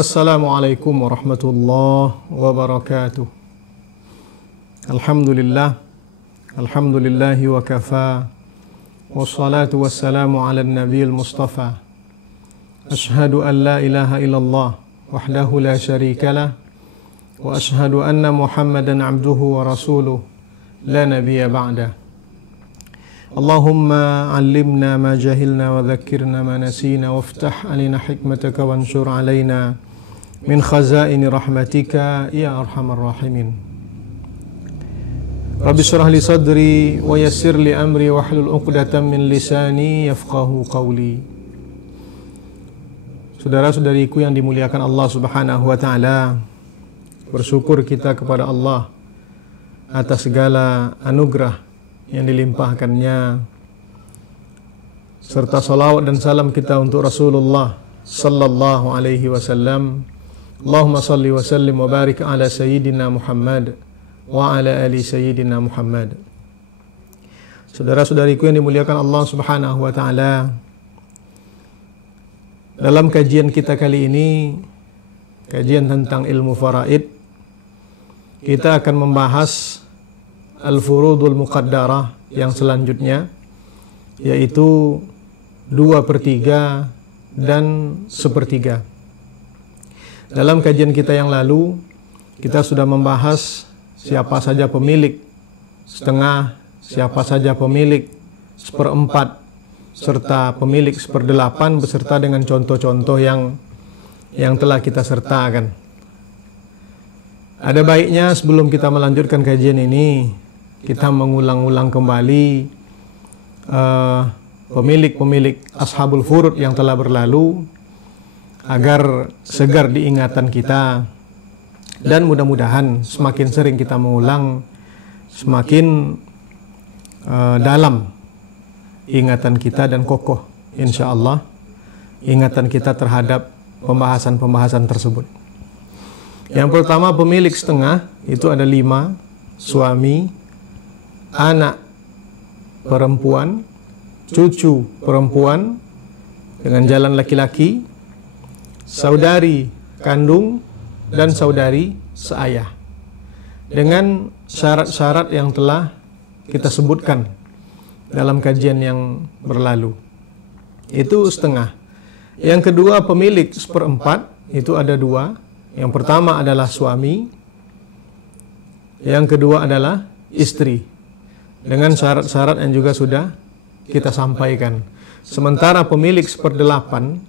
Assalamualaikum warahmatullahi wabarakatuh. Alhamdulillahi wa kafa. Wassalatu wassalamu ala nabiyil mustafa. Ashhadu an la ilaha illallah wahdahu la syarikalah. Wa ashhadu anna Muhammadan abduhu wa rasuluh la nabiyya ba'dah. Allahumma allimna ma jahilna wa dhakkirna ma nasina waftah alina hikmataka wanshur alaina min khazaini rahmatika ya arhamar rahimin. Rabbi shrah li sadri wa yassir li amri wahlul 'uqdatam min lisani yafqahu qawli. Saudara-saudariku yang dimuliakan Allah Subhanahu wa taala, bersyukur kita kepada Allah atas segala anugerah yang dilimpahkannya, serta salawat dan salam kita untuk Rasulullah sallallahu alaihi wasallam. Allahumma salli wa sallim wa barik ala sayyidina Muhammad wa ala ali sayyidina Muhammad. Saudara-saudariku yang dimuliakan Allah Subhanahu wa taala, dalam kajian kita kali ini, kajian tentang ilmu faraid, kita akan membahas al-furudul muqaddarah yang selanjutnya, yaitu 2/3 dan 1/3. Dalam kajian kita yang lalu, kita sudah membahas siapa saja pemilik setengah, siapa saja pemilik 1/4, serta pemilik 1/8 beserta dengan contoh-contoh yang telah kita sertakan. Ada baiknya sebelum kita melanjutkan kajian ini, kita mengulang-ulang kembali pemilik-pemilik ashabul furud yang telah berlalu, agar segar diingatan kita, dan mudah-mudahan semakin sering kita mengulang, semakin dalam ingatan kita dan kokoh insya Allah ingatan kita terhadap pembahasan-pembahasan tersebut. Yang pertama, pemilik setengah itu ada 5: suami, anak perempuan, cucu perempuan dengan jalan laki-laki, saudari kandung, dan saudari seayah, dengan syarat-syarat yang telah kita sebutkan dalam kajian yang berlalu. Itu setengah. Yang kedua, pemilik 1/4 itu ada 2. Yang pertama adalah suami, yang kedua adalah istri, dengan syarat-syarat yang juga sudah kita sampaikan. Sementara pemilik 1/8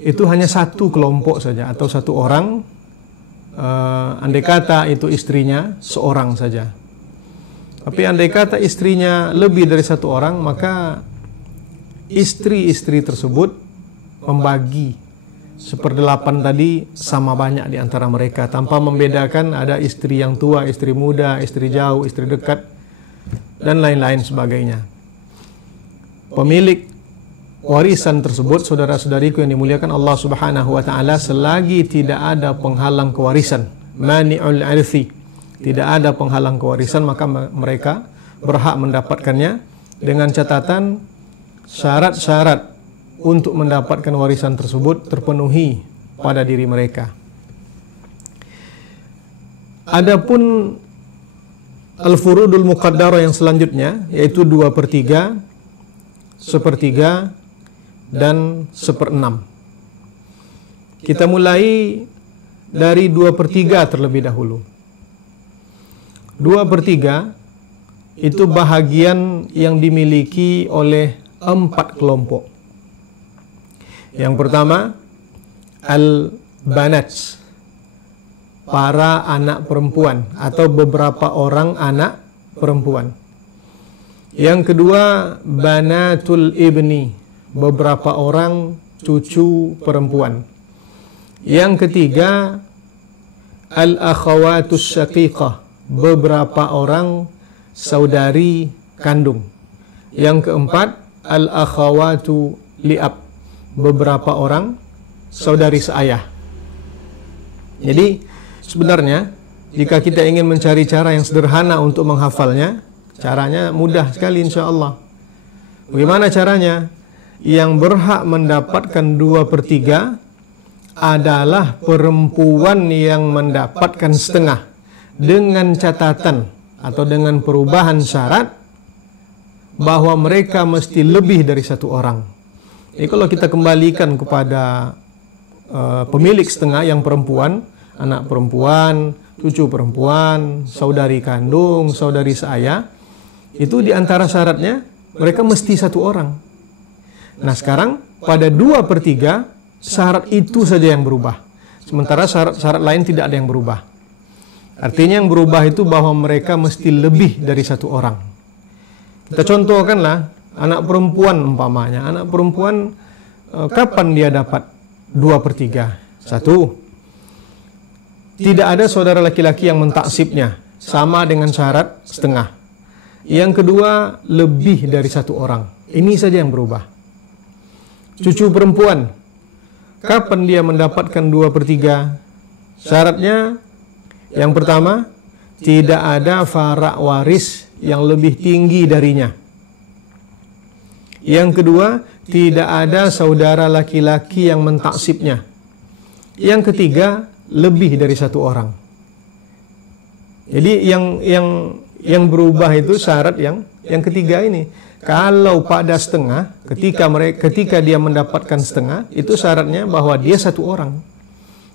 itu hanya satu kelompok saja atau satu orang, andai kata itu istrinya seorang saja. Tapi andai kata istrinya lebih dari satu orang, maka istri-istri tersebut membagi 1/8 tadi sama banyak di antara mereka, tanpa membedakan ada istri yang tua, istri muda, istri jauh, istri dekat, dan lain-lain sebagainya. Pemilik warisan tersebut, saudara-saudariku yang dimuliakan Allah Subhanahu wa taala, selagi tidak ada penghalang kewarisan, mani'ul irthi, tidak ada penghalang kewarisan, maka mereka berhak mendapatkannya, dengan catatan syarat-syarat untuk mendapatkan warisan tersebut terpenuhi pada diri mereka. Adapun al-furudul muqaddarah yang selanjutnya, yaitu 2/3, 1/3, dan 1/6. Kita mulai dari 2/3 terlebih dahulu. 2/3 itu bahagian yang dimiliki oleh 4 kelompok. Yang pertama, al-banat, para anak perempuan atau beberapa orang anak perempuan. Yang kedua, banatul ibni, beberapa orang cucu perempuan. Yang ketiga, al-akhawatus syaqiqah, beberapa orang saudari kandung. Yang keempat, al-akhawatu li'ab, beberapa orang saudari seayah. Jadi sebenarnya jika kita ingin mencari cara yang sederhana untuk menghafalnya, caranya mudah sekali insya Allah. Bagaimana caranya? Yang berhak mendapatkan 2/3 adalah perempuan yang mendapatkan setengah dengan catatan atau dengan perubahan syarat bahwa mereka mesti lebih dari satu orang. Jadi kalau kita kembalikan kepada pemilik setengah yang perempuan, anak perempuan, cucu perempuan, saudari kandung, saudari seayah, itu di antara syaratnya mereka mesti satu orang. Nah sekarang pada 2/3 syarat itu saja yang berubah, sementara syarat-syarat lain tidak ada yang berubah. Artinya yang berubah itu bahwa mereka mesti lebih dari satu orang. Kita contohkanlah anak perempuan umpamanya. Anak perempuan kapan dia dapat 2/3? Satu, tidak ada saudara laki-laki yang mentaksibnya, sama dengan syarat setengah. Yang kedua, lebih dari satu orang. Ini saja yang berubah. Cucu perempuan, kapan dia mendapatkan 2/3? Syaratnya yang pertama, tidak ada fara' waris yang lebih tinggi darinya. Yang kedua, tidak ada saudara laki-laki yang mentaksibnya. Yang ketiga, lebih dari satu orang. Jadi yang berubah itu syarat yang ketiga ini. Kalau pada setengah, ketika dia mendapatkan setengah, itu syaratnya bahwa dia satu orang.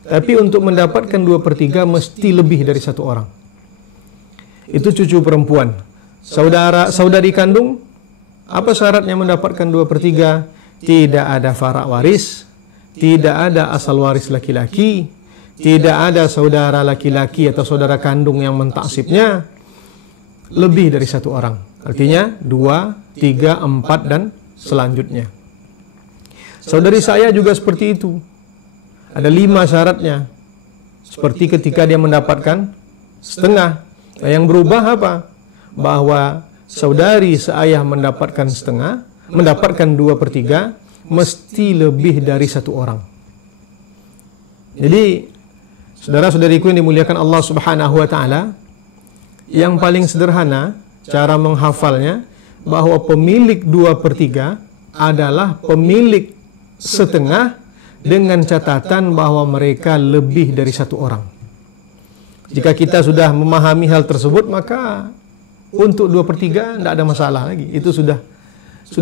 Tapi untuk mendapatkan 2/3 mesti lebih dari satu orang. Itu cucu perempuan. Saudari kandung, apa syaratnya mendapatkan 2/3? Tidak ada fara' waris, tidak ada asal waris laki-laki, tidak ada saudara laki-laki atau saudara kandung yang mentaksibnya, lebih dari satu orang. Artinya 2, 3, 4 dan selanjutnya. Saudari saya juga seperti itu. Ada 5 syaratnya. Seperti ketika dia mendapatkan setengah. Nah, yang berubah apa? Bahwa saudari seayah mendapatkan setengah, mendapatkan 2/3, mesti lebih dari satu orang. Jadi, saudara-saudariku yang dimuliakan Allah Subhanahu wa Ta'ala, yang paling sederhana cara menghafalnya, bahwa pemilik 2/3 adalah pemilik setengah dengan catatan bahwa mereka lebih dari satu orang. Jika kita sudah memahami hal tersebut, maka untuk 2/3 tidak ada masalah lagi. Itu sudah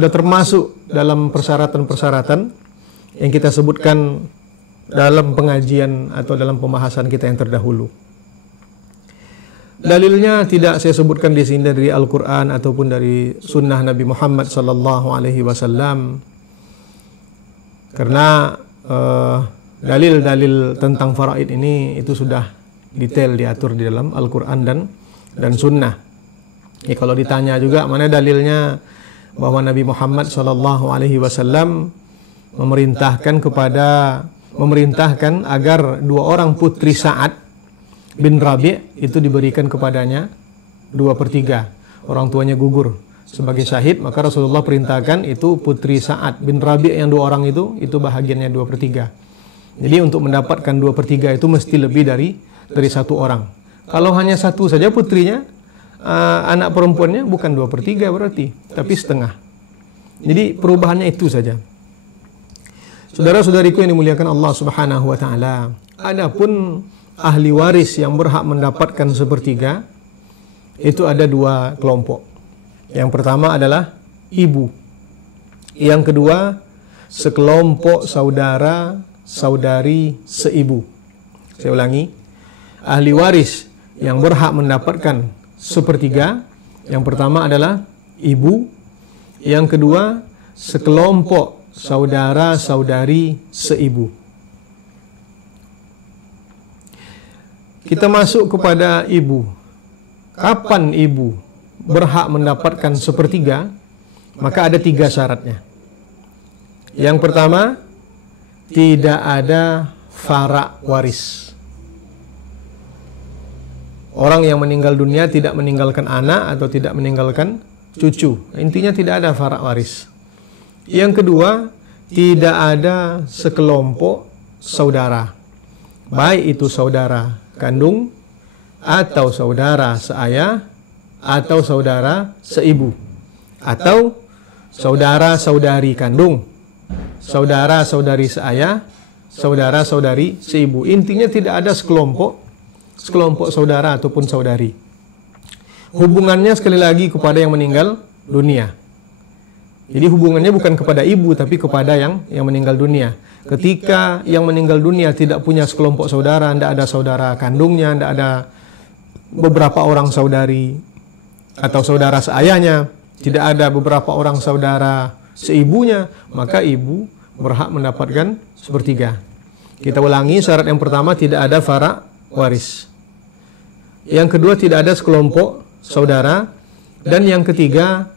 termasuk dalam persyaratan-persyaratan yang kita sebutkan dalam pengajian atau dalam pembahasan kita yang terdahulu. Dalilnya tidak saya sebutkan di sini dari Al-Quran ataupun dari Sunnah Nabi Muhammad SAW, karena dalil-dalil tentang faraid ini itu sudah detail diatur di dalam Al-Quran dan Sunnah. Kalau ditanya juga mana dalilnya bahwa Nabi Muhammad SAW memerintahkan agar 2 orang putri Sa'ad bin Rabi' itu diberikan kepadanya 2/3. Orang tuanya gugur sebagai syahid, maka Rasulullah perintahkan itu putri Sa'ad bin Rabi' yang 2 orang itu bahagiannya 2/3. Jadi untuk mendapatkan 2/3 itu mesti lebih dari satu orang. Kalau hanya satu saja putrinya, anak perempuannya bukan 2/3 berarti, tapi setengah. Jadi perubahannya itu saja. Saudara-saudariku yang dimuliakan Allah Subhanahu wa Ta'ala, adapun ahli waris yang berhak mendapatkan 1/3 itu ada 2 kelompok. Yang pertama adalah ibu. Yang kedua, sekelompok saudara saudari seibu. Saya ulangi, ahli waris yang berhak mendapatkan 1/3, yang pertama adalah ibu. Yang kedua, sekelompok saudara saudari seibu. Kita masuk kepada ibu. Kapan ibu berhak mendapatkan 1/3? Maka ada 3 syaratnya. Yang pertama, tidak ada fara' waris. Orang yang meninggal dunia tidak meninggalkan anak atau tidak meninggalkan cucu. Intinya tidak ada fara' waris. Yang kedua, tidak ada sekelompok saudara. Baik itu saudara kandung atau saudara seayah atau saudara seibu atau saudara saudari kandung, saudara saudari seayah, saudara-saudari seibu. Intinya tidak ada sekelompok saudara ataupun saudari. Hubungannya sekali lagi kepada yang meninggal dunia. Jadi hubungannya bukan kepada ibu tapi kepada yang meninggal dunia. Ketika yang meninggal dunia tidak punya sekelompok saudara, tidak ada saudara kandungnya, tidak ada beberapa orang saudari atau saudara seayahnya, tidak ada beberapa orang saudara seibunya, maka ibu berhak mendapatkan sepertiga. Kita ulangi, syarat yang pertama tidak ada fara waris. Yang kedua tidak ada sekelompok saudara. Dan yang ketiga,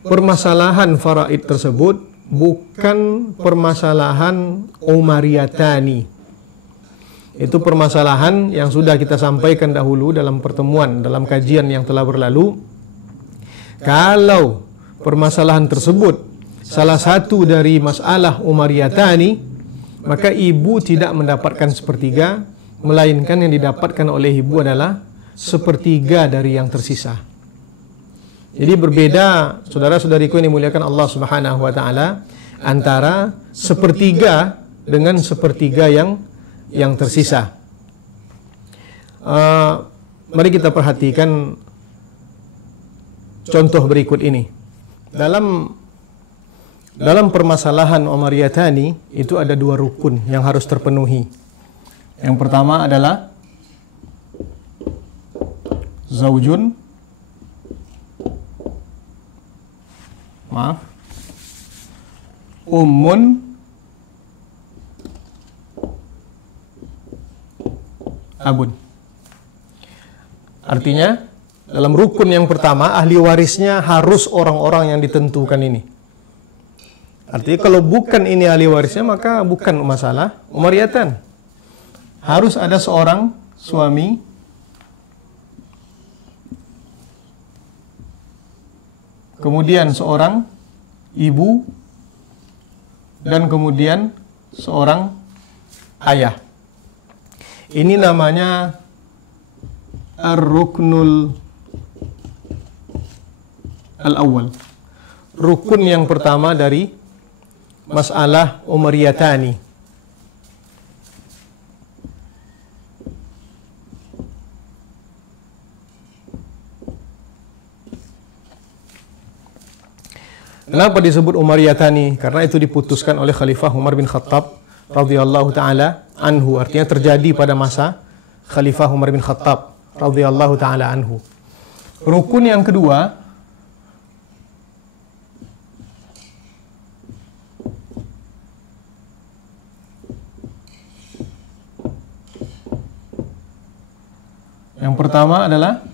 permasalahan faraid tersebut bukan permasalahan umariyatani. Itu permasalahan yang sudah kita sampaikan dahulu dalam pertemuan, dalam kajian yang telah berlalu. Kalau permasalahan tersebut salah satu dari masalah umariyatani, maka ibu tidak mendapatkan sepertiga, melainkan yang didapatkan oleh ibu adalah sepertiga dari yang tersisa. Jadi berbeda, saudara-saudariku yang dimuliakan Allah Subhanahu wa taala, antara sepertiga dengan sepertiga yang tersisa. Mari kita perhatikan contoh berikut ini. Dalam permasalahan umariyatani itu ada dua rukun yang harus terpenuhi. Yang pertama adalah zaujun, ummun, abun. Artinya dalam rukun yang pertama ahli warisnya harus orang-orang yang ditentukan ini. Artinya kalau bukan ini ahli warisnya maka bukan masalah umariyatan. Harus ada seorang suami, kemudian seorang ibu, dan kemudian seorang ayah. Ini namanya ar-ruknul al-awwal. Rukun yang pertama dari masalah umariyatani. Kenapa disebut umariyatani? Karena itu diputuskan oleh Khalifah Umar bin Khattab radhiyallahu taala anhu. Artinya terjadi pada masa Khalifah Umar bin Khattab radhiyallahu taala anhu. Rukun yang kedua yang pertama adalah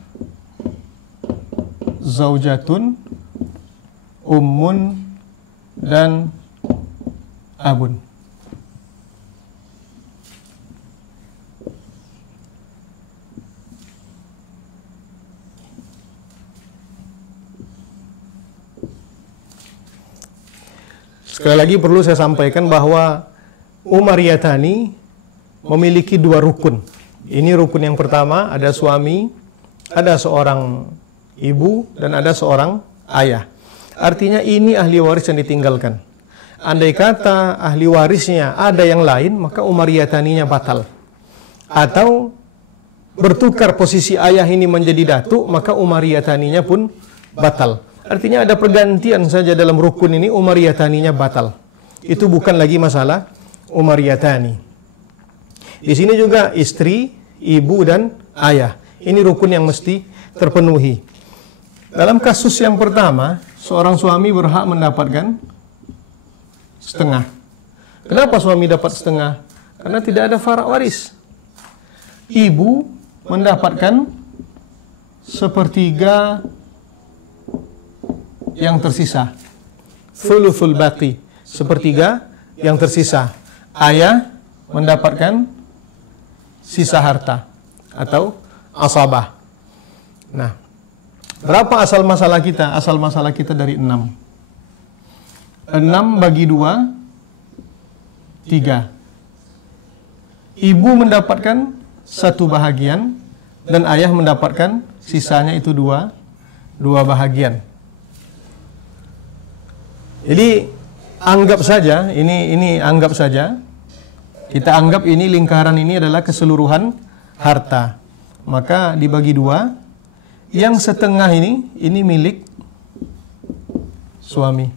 zaujatun, ummun, dan abun. Sekali lagi perlu saya sampaikan bahwa umariyatani memiliki dua rukun. Ini rukun yang pertama, ada suami, ada seorang ibu, dan ada seorang ayah. Artinya ini ahli waris yang ditinggalkan. Andai kata ahli warisnya ada yang lain, maka umariyataninya batal. Atau bertukar posisi ayah ini menjadi datuk, maka umariyataninya pun batal. Artinya ada pergantian saja dalam rukun ini, umariyataninya batal. Itu bukan lagi masalah umariyatani. Di sini juga istri, ibu, dan ayah. Ini rukun yang mesti terpenuhi. Dalam kasus yang pertama, seorang suami berhak mendapatkan setengah. Kenapa suami dapat setengah? Karena tidak ada fara waris. Ibu mendapatkan sepertiga yang tersisa. Thuluthul baqi, sepertiga yang tersisa. Ayah mendapatkan sisa harta atau asabah. Nah, berapa asal masalah kita? Asal masalah kita dari 6. 6 bagi 2, 3. Ibu mendapatkan 1 bahagian dan ayah mendapatkan sisanya itu 2 bahagian. Jadi anggap saja, ini anggap saja Kita anggap ini lingkaran ini adalah keseluruhan harta. Maka dibagi dua. Yang setengah ini milik suami.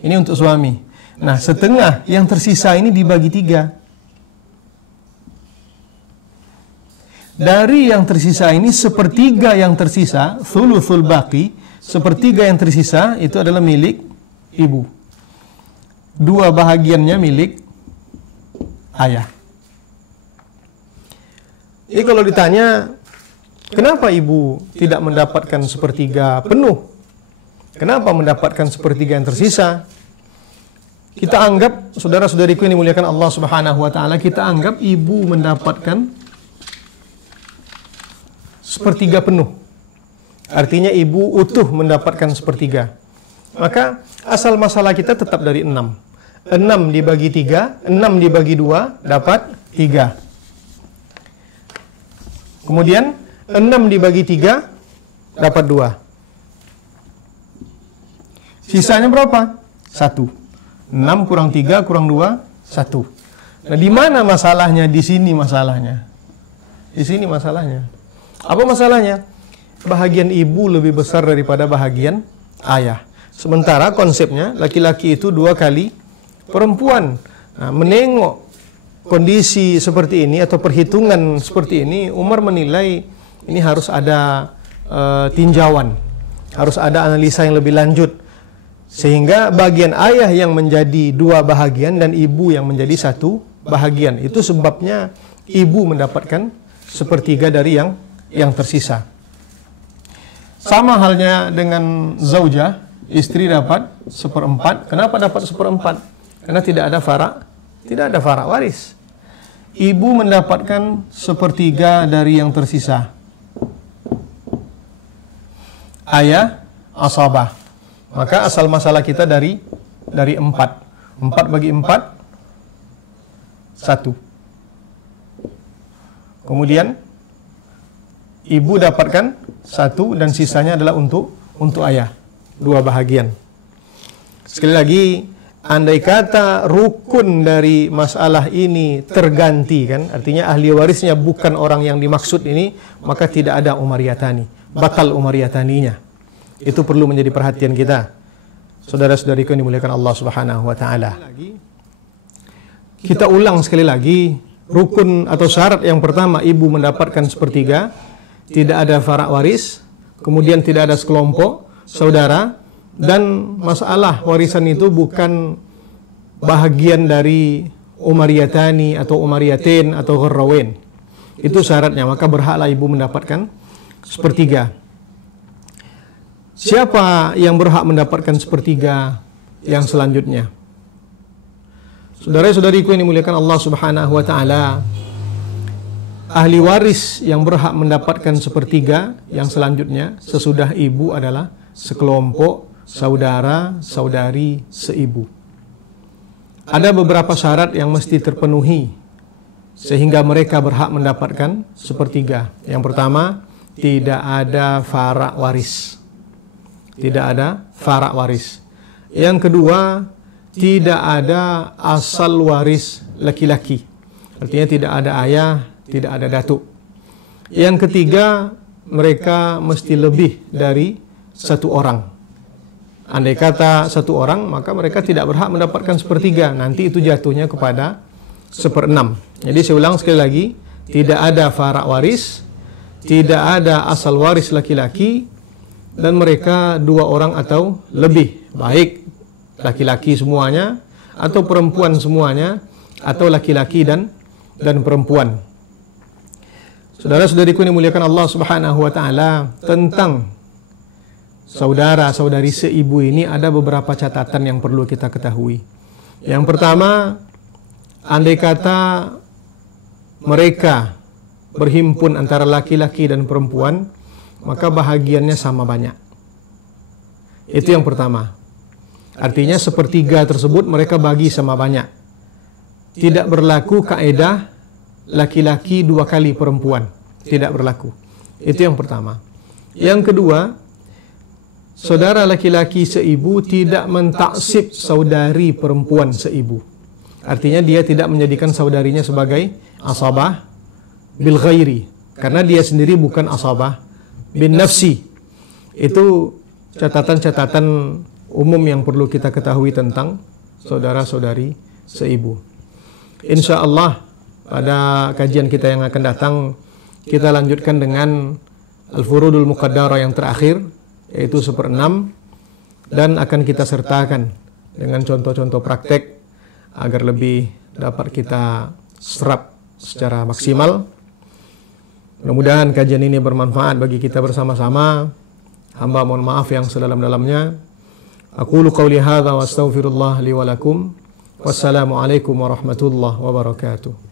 Ini untuk suami. Nah, setengah yang tersisa ini dibagi tiga. Dari yang tersisa ini, sepertiga yang tersisa, thuluthul baqi, sepertiga yang tersisa itu adalah milik ibu. Dua bahagiannya milik ayah. Jadi kalau ditanya, kenapa ibu tidak mendapatkan sepertiga penuh? Kenapa mendapatkan sepertiga yang tersisa? Kita anggap, saudara-saudariku yang dimuliakan Allah Subhanahu wa taala, kita anggap ibu mendapatkan sepertiga penuh. Artinya ibu utuh mendapatkan sepertiga. Maka asal masalah kita tetap dari 6. 6 dibagi 3, 6 dibagi 2 dapat 3. Kemudian 6 dibagi 3 dapat 2. Sisanya berapa? 1. 6 kurang 3 kurang 2, 1. Nah, di mana masalahnya? Di sini masalahnya. Di sini masalahnya. Apa masalahnya? Bahagian ibu lebih besar daripada bahagian ayah. Sementara konsepnya laki-laki itu 2 kali perempuan. Nah, menengok kondisi seperti ini atau perhitungan seperti ini, Umar menilai ini harus ada tinjauan, harus ada analisa yang lebih lanjut, sehingga bagian ayah yang menjadi 2 bahagian dan ibu yang menjadi 1 bahagian. Itu sebabnya ibu mendapatkan sepertiga dari yang tersisa. Sama halnya dengan zaujah, istri dapat 1/4. Kenapa dapat 1/4? Karena tidak ada farak waris. Ibu mendapatkan sepertiga dari yang tersisa. Ayah asabah. Maka asal masalah kita dari 4. 4 bagi 4 1. Kemudian ibu dapatkan 1 dan sisanya adalah untuk ayah, 2 bahagian. Sekali lagi, andai kata rukun dari masalah ini terganti, kan, artinya ahli warisnya bukan orang yang dimaksud ini, maka tidak ada umariyatani, batal umariyataninya. Itu perlu menjadi perhatian kita, saudara-saudariku yang dimuliakan Allah Subhanahu wa taala. Kita ulang sekali lagi, rukun atau syarat yang pertama, ibu mendapatkan sepertiga, tidak ada farak waris, kemudian tidak ada sekelompok saudara, dan masalah warisan itu bukan bahagian dari umariyatani atau umariyatin atau gharrawain. Itu syaratnya, maka berhaklah ibu mendapatkan sepertiga. Siapa yang berhak mendapatkan sepertiga yang selanjutnya? Saudara-saudariku yang dimuliakan Allah Subhanahu wa taala, ahli waris yang berhak mendapatkan sepertiga yang selanjutnya sesudah ibu adalah sekelompok saudara saudari seibu. Ada beberapa syarat yang mesti terpenuhi sehingga mereka berhak mendapatkan sepertiga. Yang pertama, tidak ada farak waris. Tidak ada farak waris. Yang kedua, tidak ada asal waris laki-laki. Artinya tidak ada ayah, tidak ada datuk. Yang ketiga, mereka mesti lebih dari 1 orang. Andai kata 1 orang, maka mereka tidak berhak mendapatkan sepertiga. Nanti itu jatuhnya kepada 1/6. Jadi saya ulang sekali lagi, tidak ada farak waris, tidak ada asal waris laki-laki, dan mereka 2 orang atau lebih. Baik laki-laki semuanya, atau perempuan semuanya, atau laki-laki dan perempuan. Saudara-saudariku yang dimuliakan Allah Subhanahu wa taala, tentang saudara-saudari seibu ini ada beberapa catatan yang perlu kita ketahui. Yang pertama, andai kata mereka berhimpun antara laki-laki dan perempuan, maka bahagiannya sama banyak. Itu yang pertama. Artinya sepertiga tersebut mereka bagi sama banyak. Tidak berlaku kaedah laki-laki 2 kali perempuan. Tidak berlaku. Itu yang pertama. Yang kedua, saudara laki-laki seibu tidak mentaksib saudari perempuan seibu. Artinya dia tidak menjadikan saudarinya sebagai asabah bil ghairi, karena dia sendiri bukan asabah bin nafsi. Itu catatan-catatan umum yang perlu kita ketahui tentang saudara-saudari seibu. Insya Allah pada kajian kita yang akan datang kita lanjutkan dengan al-furudul muqaddarah yang terakhir, yaitu 1/6, dan akan kita sertakan dengan contoh-contoh praktek agar lebih dapat kita serap secara maksimal. Mudah-mudahan kajian ini bermanfaat bagi kita bersama-sama. Hamba mohon maaf yang sedalam-dalamnya. Aqulu qawli hadza wa astaghfirullah li wa lakum. Wassalamualaikum warahmatullahi wabarakatuh.